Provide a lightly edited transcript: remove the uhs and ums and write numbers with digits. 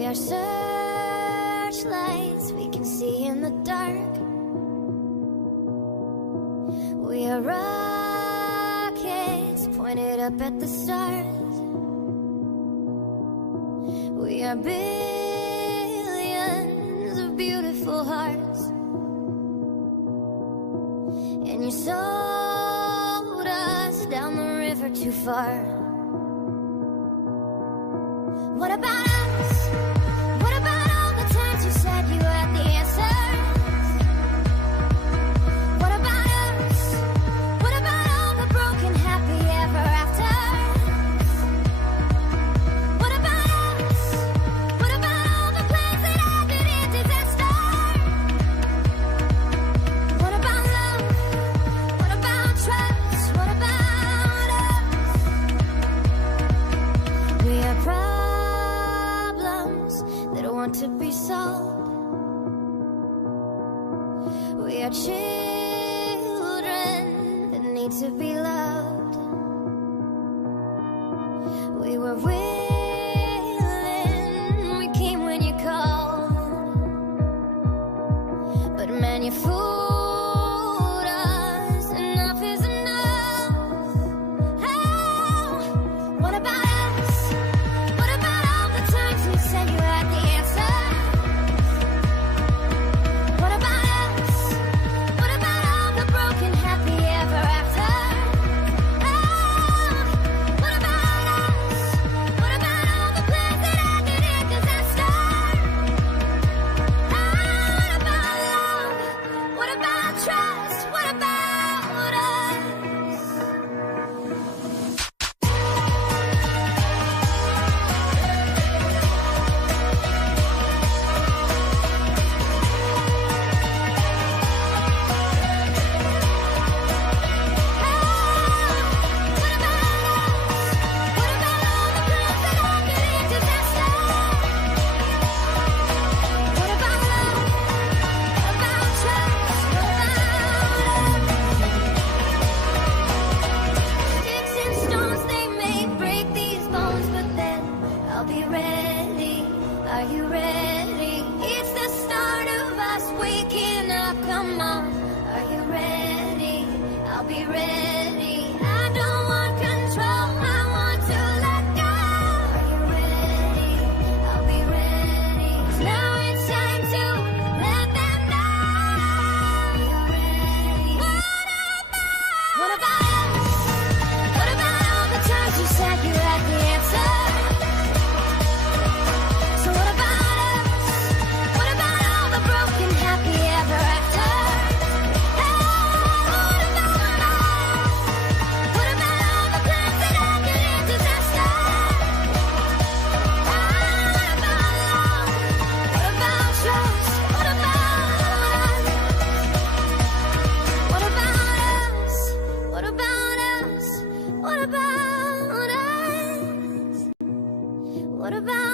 We are searchlights we can see in the dark. We are rockets pointed up at the stars. We are billions of beautiful hearts. And you sold us down the river too far. What about us? What about all the times you said you had the answers? What about us? What about all the broken happy ever afters? What about us? What about all the plans that ended in disaster? What about love? What about trust? What about us? We are problems that want to be solved. We are children that need to be loved. We were willing, we came when you called. But man, you fooled us, enough is enough. Oh, what about us? What about all the times you said you had the answer? What about us? What about all the broken happy ever after? Oh, what about us? What about all the plans that ended in disaster? Oh, what about love? What about trust? What about us? Sticks and stones, they may break these bones, but then I'll be ready. Are you ready? It's the start of us waking up. Come on, are you ready? I'll be ready. I don't want control, I want to let go. Are you ready? I'll be ready. Now it's time to let them know. Are you ready? What about us? What about all the times you said you had the answer? So what about us? What about all the broken happy ever after? Oh, what about us? What about all the plans that ended in disaster? Oh, what about love? What about trust? What about us? What about us? What about us? What about us? What about